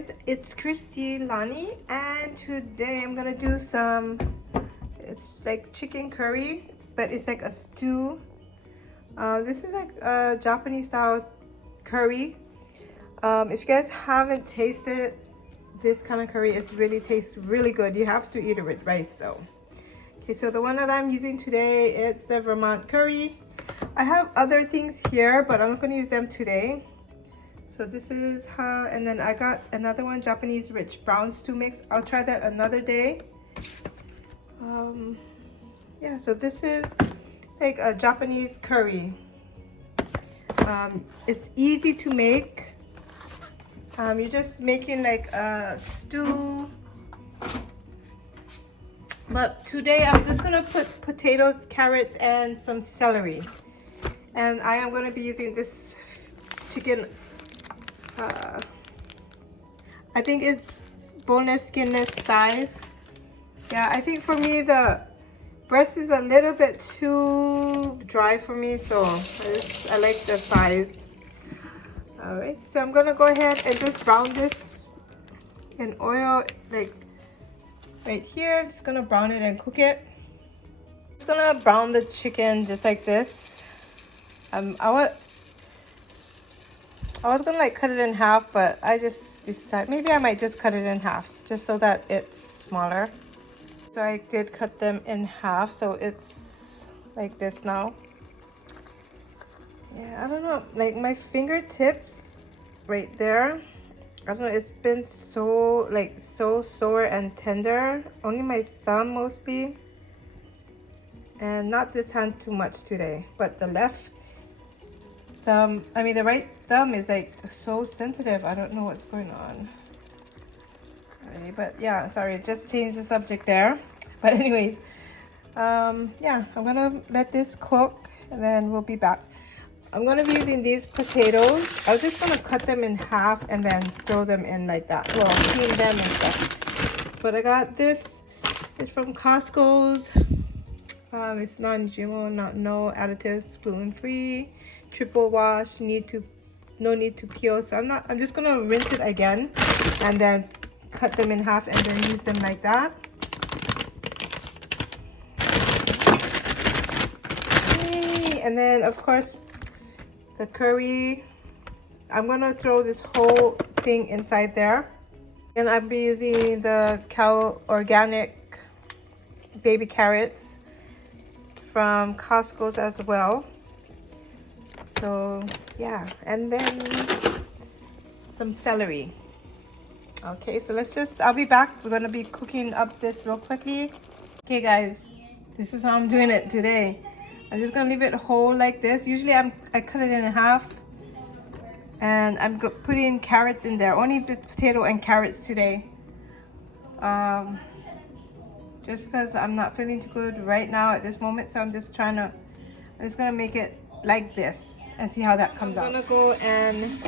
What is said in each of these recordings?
guys, it's Christy Lani, and today I'm gonna do some, it's like chicken curry, but it's like a stew. This is like a Japanese style curry. If you guys haven't tasted this kind of curry, it really tastes really good. You have to eat it with rice though. Okay, so the one that I'm using today, it's the Vermont curry. I have other things here, but I'm not going to use them today. So this is how, and then I got another one, Japanese rich brown stew mix. I'll try that another day. Yeah, so this is like a Japanese curry. It's easy to make. You're just making like a stew. But today I'm just gonna put potatoes, carrots, and some celery. And I am gonna be using this chicken. I think it's boneless, skinless thighs. Yeah, I think for me the breast is a little bit too dry for me, so I like the thighs. All right, so I'm gonna go ahead and just brown this in oil, like right here. I'm just gonna brown it and cook it. I'm just gonna brown the chicken just like this. I was gonna like cut it in half, but I just decided maybe I might just cut it in half just so that it's smaller. So I did cut them in half, so it's like this now. Yeah, I don't know, like my fingertips right there, I don't know, it's been so sore and tender. Only my thumb mostly, and not this hand too much today, but the left thumb, I mean the right thumb is like so sensitive. I don't know what's going on. Alrighty, but yeah, sorry, just change the subject there. But anyways, yeah, I'm gonna let this cook and then we'll be back. I'm gonna be using these potatoes. I'm just gonna cut them in half and then throw them in like that. Well, clean them and stuff. But I got this. It's from Costco's. It's non-GMO, no additives, gluten-free, triple wash. No need to peel. So I'm just gonna rinse it again and then cut them in half and then use them like that. Okay. And then of course the curry, I'm gonna throw this whole thing inside there. And I'll be using the Cow Organic baby carrots from Costco's as well. So yeah, and then some celery. Okay, so I'll be back. We're gonna be cooking up this real quickly. Okay guys, this is how I'm doing it today. I'm just gonna leave it whole like this. Usually I cut it in half, and I'm putting carrots in there. Only the potato and carrots today. Just because I'm not feeling too good right now at this moment, so I'm just gonna make it like this and see how that comes out. I'm gonna go and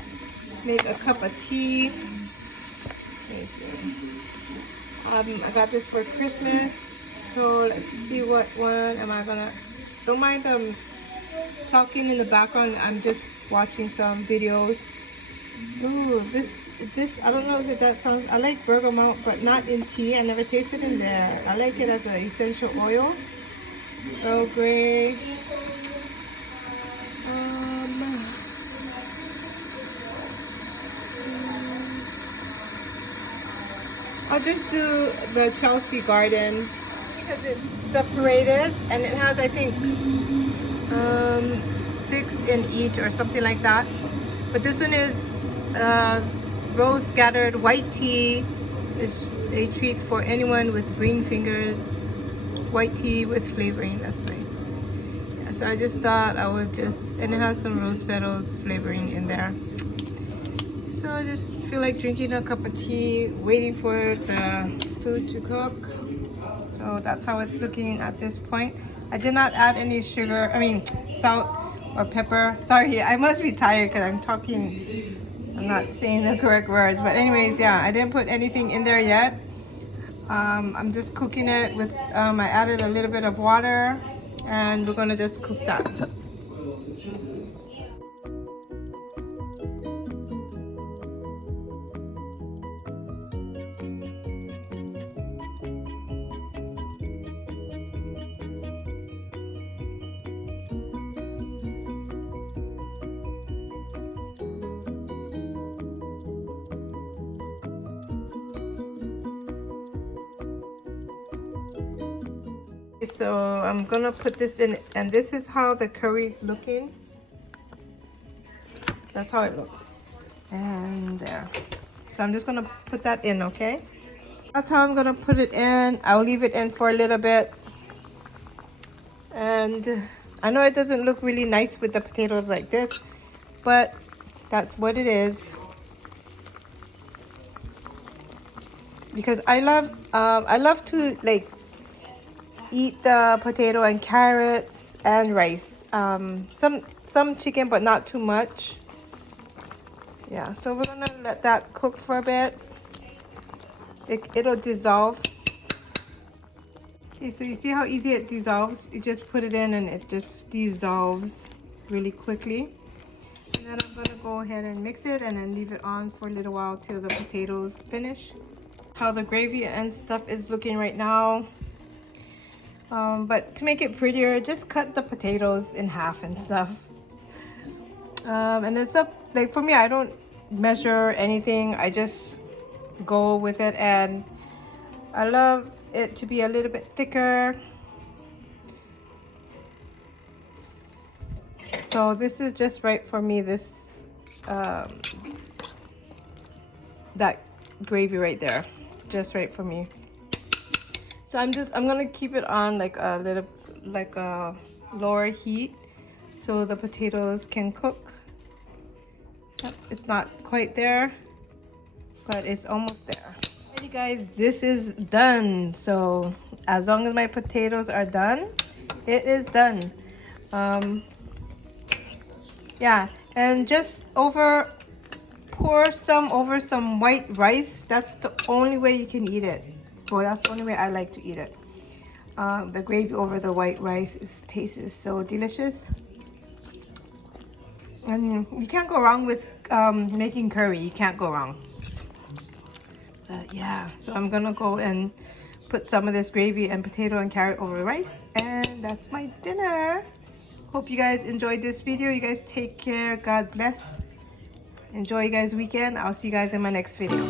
make a cup of tea. Let me see. I got this for Christmas, so let's see what one am I gonna. Don't mind them talking in the background. I'm just watching some videos. Ooh, this I don't know if that sounds. I like bergamot, but not in tea. I never tasted in there. I like it as an essential oil. Earl Grey. I'll just do the Chelsea Garden because it's separated and it has, I think, 6 in each or something like that. But this one is rose scattered white tea. Is a treat for anyone with green fingers. White tea with flavoring. That's nice. Yeah, so I just thought I would and it has some rose petals flavoring in there. So I just feel like drinking a cup of tea, waiting for the food to cook. So that's how it's looking at this point. I did not add any salt or pepper. Sorry, I must be tired because I'm not saying the correct words. But anyways, yeah, I didn't put anything in there yet. I'm just cooking it with, I added a little bit of water and we're gonna just cook that. So I'm gonna put this in, and this is how the curry is looking. That's how it looks. And there. So I'm just gonna put that in, okay? That's how I'm gonna put it in. I'll leave it in for a little bit. And I know it doesn't look really nice with the potatoes like this, but that's what it is. Because I love to like eat the potato and carrots and rice. Some chicken, but not too much. Yeah, so we're gonna let that cook for a bit. It'll dissolve. Okay, so you see how easy it dissolves? You just put it in and it just dissolves really quickly. And then I'm gonna go ahead and mix it and then leave it on for a little while till the potatoes finish. How the gravy and stuff is looking right now. But to make it prettier, just cut the potatoes in half and stuff. And it's up, like for me, I don't measure anything. I just go with it, and I love it to be a little bit thicker. So this is just right for me, this that gravy right there, just right for me. So I'm gonna keep it on like a lower heat so the potatoes can cook. It's not quite there, but it's almost there. Alrighty guys, this is done. So as long as my potatoes are done, it is done. Yeah, and just pour some over some white rice. That's the only way you can eat it. Well, that's the only way I like to eat it. The gravy over the white rice tastes so delicious. And you can't go wrong with making curry. You can't go wrong. But yeah, so I'm gonna go and put some of this gravy and potato and carrot over the rice, and that's my dinner. Hope you guys enjoyed this video. You guys take care. God bless. Enjoy you guys' weekend. I'll see you guys in my next video.